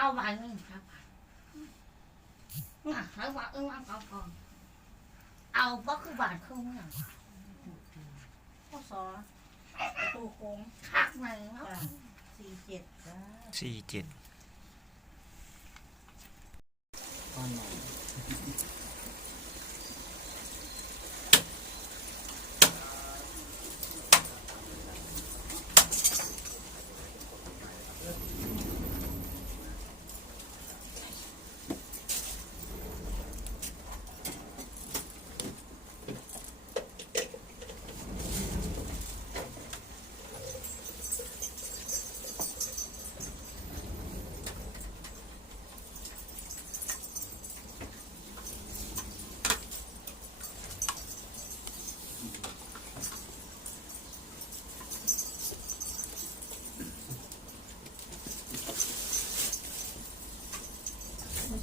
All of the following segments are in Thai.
เอาใบหนึ่งครับน่ะใช้ว่าเออว่าเอาก่อนเอาก็คือบาทคือเมื่อข้อสอตูโค้งคักไหนเนาะจ้ะสี่เจ็ดจ้าสี่เจ็ด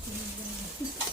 Thank you.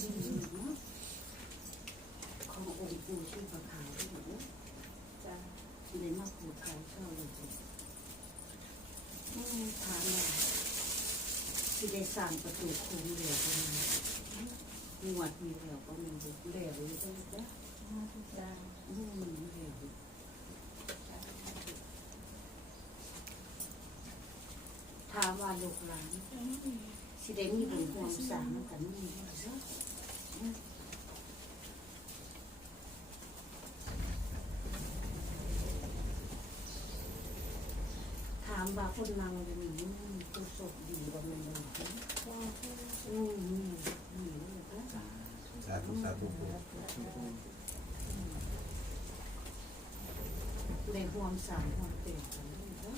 ขององค์ปู่ชื่อประขาที่หนูจะในมาผูกขาเช่าเลยจ้ะอืมถามว่าที่ได้สร้างประตูโค้งเหลวประมาณงวดมีเหลวประมาณเหลวอยู่จ้ะจ้าอืมเหลวถามว่าลูกหลานสิได้มีบุญห่วงสามกันนี่เนาะ ถามว่าคนนางจะมีตัวศพดีบ่แม่นบ่อืมนี่นี่นะสาธุสาธุปู่ได้ห่วงสามห่วงเป็นกันนี่เนาะ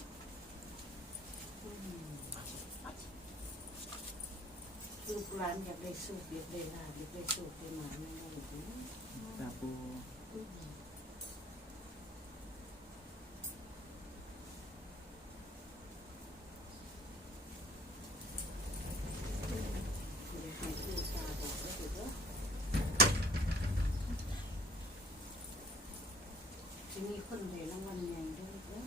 อืม ลูกหลานอยากได้สุขอยากได้ลาอยากได้สุขได้หมาไม่ได้หรอกนะตาปูมีคนเหลรางวัลใหญ่ด้วยนะ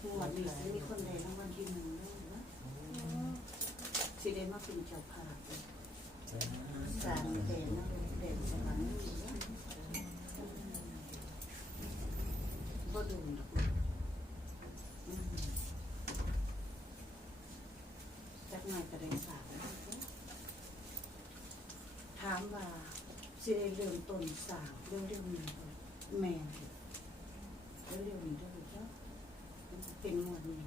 หัวดีจะมีคนเหลรางวัลที่หนึ่งด้วยนะสิได้ มาเป็นเจ้าภาพสารเด่นนะเด่นสวรรค์นี่นะบ่ดุหรอกอืมจักหน่อยกระเด็นสาถามว่าสิได้เริ่มต้นสาวเร็วๆนี้บ่แม่นเร็วๆนี้ด้อเจ้าเป็นงวดนี้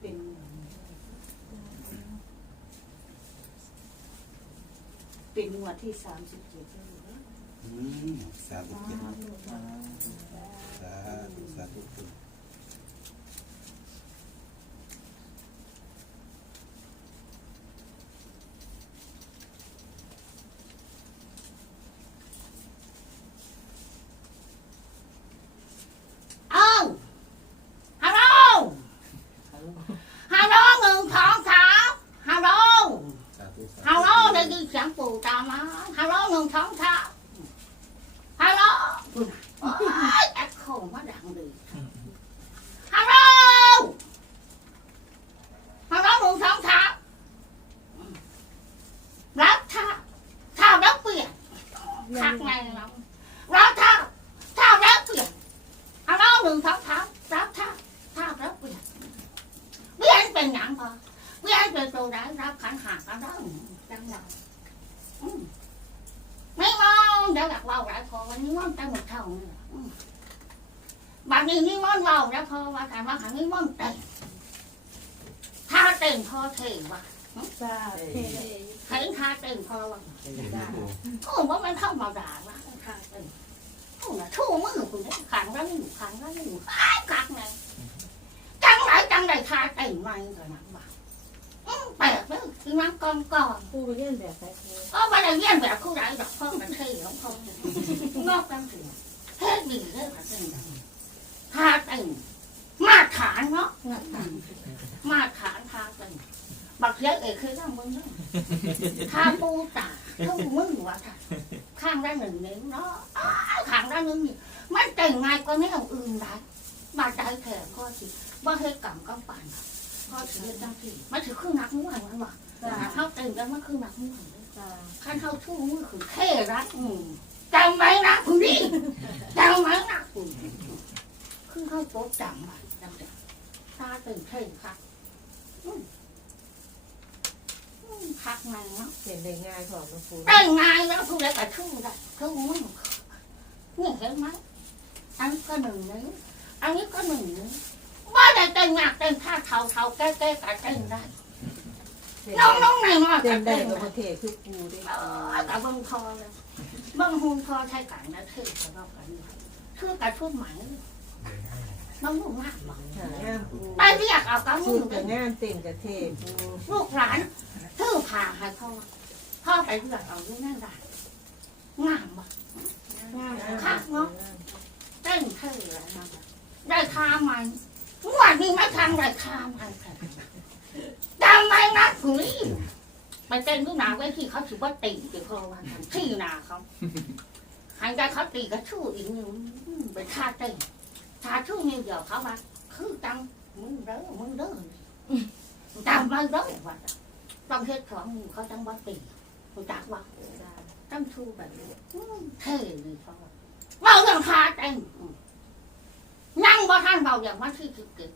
เป็นงวดนี้ เป็นงวดที่สามสิบเจ็ดเจ้าเด้ออืมสาธุเจ็ดสาธุสาธุปู่ เอาฮัลโหลฮัลโหลหนึ่งสองสามฮัลโหล สาธุสา ฮัลโหล ธุ ได้ยินเสียงปู่ตามมาฮัลโหลหนึ่งสองสามฮัลโหลโอ้ยแอคโคมาดังเลยฮัลโหลฮัลโหลหนึ่งสองสามรับท่าท่ารับเปลี่ยนคักไงเรารับท่าท่ารับเปลี่ยนฮัลโหลหนึ่งสองสามรับท่าท่ารับเปลี่ยนเปลี่ยนเป็นหนังพอเปลี่ยนเป็นตัวไหนรับขันหักกันได้จังหวะอืมไม่ม องเดี๋ยวหลักเราหลายคนวันนี้มันแตั้งหมดเท่านี้บางทีนี่มันเราแล้วพอว่าแต่ว่าขันนี้มันเต็มถ้าเต็มพอเทว่ะจ้าเท่เห็นท่าเต้นพอว่าจ้าโอ้ว่ามันเข้ามาด่าว่าท่าเต้นโอ้น่ะชูมือคุณเนี่ยขังแล้วอยู่ขังแล้วอยู่อ้ายกักไงจังไรจังไรท่าเต้นไม่กันนะบ้าแปลก เลยคือน้ำกองกองปูไปเรียนแบบไหนครูก็มาเรียนแบบคู่ใดดอกพ่อกันเท่ของพ่อนอกกันถึงเฮ็ดดีเฮ็ดกันเต้นท่าต้นมาตรฐานเนาะงมาตรฐานทาต้นบักเยอะเอ๋เคยทำมึงเนาะทาปูตาทุ่งมึงวะท่าข้างได้หนึ่งนิ้วเนาะข้างได้หนึ่งนิ้วมันเต่งง่ายกว่าแนวอื่นได้บาดใจแขนก็สิว่าเฮ็ดกรรมก็ปานก็สิเฮ็ดจังซี่มัน ขั้นเท่าชู้มือคือเท่รักอืมจำไว้นะคุณพี่จำไว้นะคุณคือเข้าโป๊ะจำไว้จำเด็กตาตื่นเท่ค่ะพักมันเนาะเห็นได้ง่ายของนะครูได้ไงแล้วคุณได้แต่ชู้ได้ชู้มือนี่ยเห็นไหมอันนี้ก็หนึ่งนิ้วอันนี้ก็หนึ่งนิ้วว่าได้เต้นงากเต้นท่าเทาเทาแก้แก้กันเต้นได้ น้องน้องหนมาเต้กันได้เต้นกับได้ประเทศคือปูได้เออแต่บางพอเลยบางหุ่นพอใช้กันนะคือสำหรับกันคือการพูดหมายบางลูกมมากบอกหางไปเรียกเอากำมืสูอตรกับงามเต้นกับเทปูลูกหลานคือผ่าให้พ่อพ่อไปเรียกเอาด้วยนั่นได้งามบ่งามคักเนาะเต้นเท่อะไรนั่นได้คามันวันนี้ไม่ทำได้คามันค่ะ จำไว้นะคุณลี่ไปเต้นลูกหนาไว้ที่เขาถือว่าตีเดี๋ยวเขาว่ากันที่นาเขาหายใจเขาตีกระชู้อีกนิ้วอืมเป็นท่าเต้นท่าชู้นิ้วเดียวเขาว่าคือจังมึงเด้อมึงเด้อจำไม่ได้ว่าต้องเฮ็ดของมึงเขาจังว่าตีกูจักว่าต้องชูแบบนี้อืมเท่ดีเขาว่าเบาอย่างท่าเต้นอืมนั่งบ่ท่านเบาอย่างวันที่สิบเกิด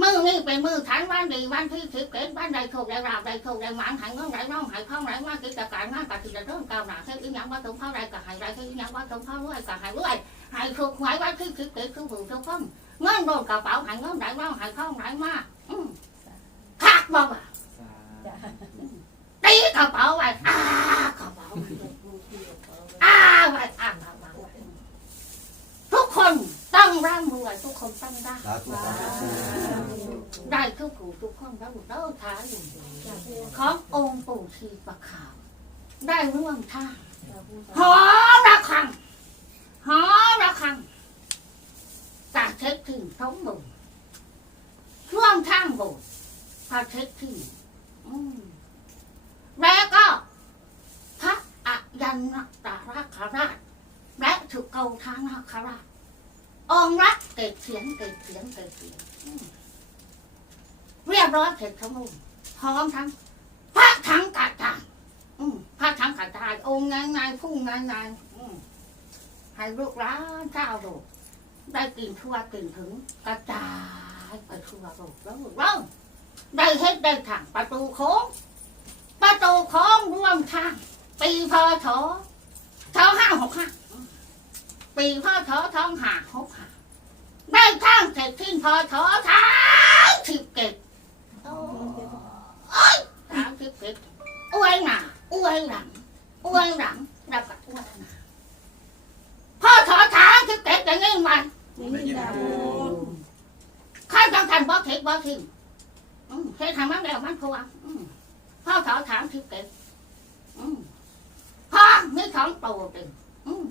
มือนี่เป็นมือขันวันดีวันที่สิบเกิดวันใดโชคได้ราบใดโชคได้หมานหายเงินไหลน้องหายข้องไหลมากิจการงานกับกิจเริ่มก้าวหน้าเฮ็ดอีหยังว่าตรงเข้าใดก็ใหายใดเฮ็ดอีหยังว่าตรงเข้ารวยก็ใหายรวยหายถูกหวยวันที่สิบเกิดคือผู้ทุกคนเงินโดนกระเป๋าหายเงินไหลน้องหายข้องไหลมาคักบ่บ่ตีกระเป๋าไว้อ้ากระเป๋าอ้าไว้อ้าทุกคนต้องร่ำรวยทุกคนต้องได้ ทุกผู้ทุกคนแล้วเด้อท้าอยู่ขององค์ปู่ชีปะขาว ได้ร่วมท่าหอระฆังหอระฆังจากเช็คถึงท้องบุญร่วมท่างบุญพาเช็คถึงแล้วก็พระอายันตาราคราชและถูกเกาทางนาคาราชองรักเกิดเสียงเกิดเสียงเกิดเสียง เรียบร้อยเสร็จสมบูรณ์พร้อมทั้งพระทั้งกระจายพระทั้งกระจายองค์นายนายผู้นายนายให้ลูกร้านเจ้าโลกได้กินทั่วกินถึงกระจายไปทั่วโลกแล้วลูกเราได้เฮ็ดได้ทางประตูโค้งประตูโค้งร่วมทางปีพศสองห้าหกห้าปีพศสอท้องห้าหกห้าได้ทางเสร็จสิ้นพศสามสิบเจ็ด โอ้ยสามสิบเจ็ดอวยหนาอวยหลังอวยหลังแล้วก็อวยหนาพศสามสิบเจ็ดอย่างนี้มันนี่จ้าปูข้าจังทันบ่เทคบ่ทิ้งอืมเฮ็ดทำมันแล้วมันพวงอืมพ่อสอถามสิบเจ็ดอืมพ่อมีสองตัวตึงอืม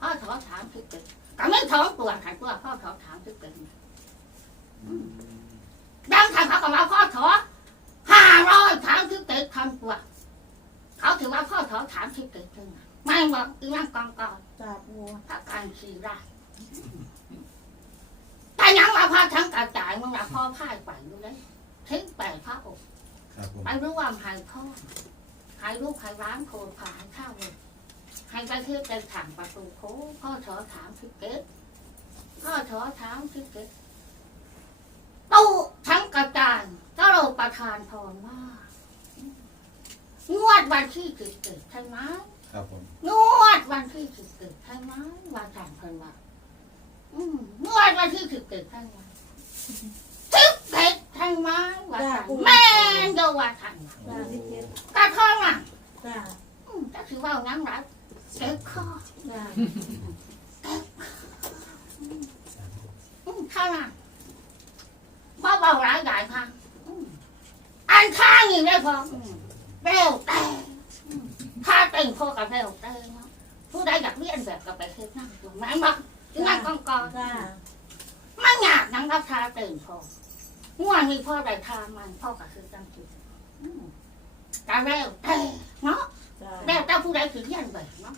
พ่อสอถามสิบเจ็ดก็ไม่สองตัวขันตัวพ่อสอถามสิบเจ็ด ดังทันเขาก็ว่าพ่อสอห้าร้อยถามสิบเจ็ดคำตัวเขาถือว่าพ่อสอถามสิบเจ็ดตึงไม่บอกอีนั่งกองกองจ้าปูถ้าการขี่ได้แต่ยังว่าพาทั้งกระจายมึงละพ่อพ่ายไปอยู่เลยทิ้งแปดพระองค์ครับผมไปรู้ว่าหายพ่อหายลูกหายร้านโคนผายข้าวเลยใหายไปเที่ยวไปถังประตูโค้งพ่อชอถามสิเก็ตพ่อชอถามสิเก็ตตู้ทั้งกระจายก็เรา ประทานพรว่า งวดวันที่สิบเจ็ดใช่ไหมครับผมนวดวันที่สิบเกิดใช่ไหมวันสามคนว่าอืมนวดวันที่สิบเกิดใช่ไหมสิบเกิดใช่ช่ไหมว่าทันแม่นเดียวว่าทันจ้าสิบเจ็ดกระท้องอะจ้าอืมจะคือว่าน้ำไรเจ็บคอจ้าอืมเท่านั้นบ่เบาหลายใหญ่พังอืม อันข้างอยู่ได้พออืมเร็วแต่ถ้าเต็งพอกับเร็วแต่เนาะผู้ใดอยากเรียนแบบกับไปเฮ็ดนั่งอยู่ไหมบ่ที่นั่นกองกองจ้าไม่อยากนั่งรับทาเต็งพอง่วงมีพ่อใดทามันพ่อก็คือตั้งจิตอืมแต่เร็วแต่เนาะแล้วแต่ผู้ใดคือเรียนแบบเนาะ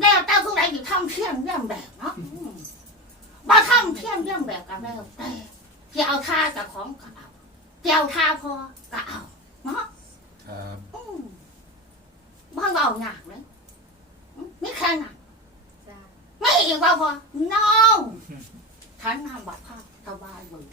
แล้วแต่ผู้ใดอยู่ทำเที่ยงเรื่องแบบเนาะมบ่ทำเที่ยงเรื่องแบบกันแล้วแต่ที่เอาท่ากับของก็เอา เอาท่าพอก็เอาเนาะครับอืมบ้านเราหนักเลยอืมนี่แค่นั้นจ้าไม่อีกว่าพอ no ฉันทำบัตรภาพสบายมือ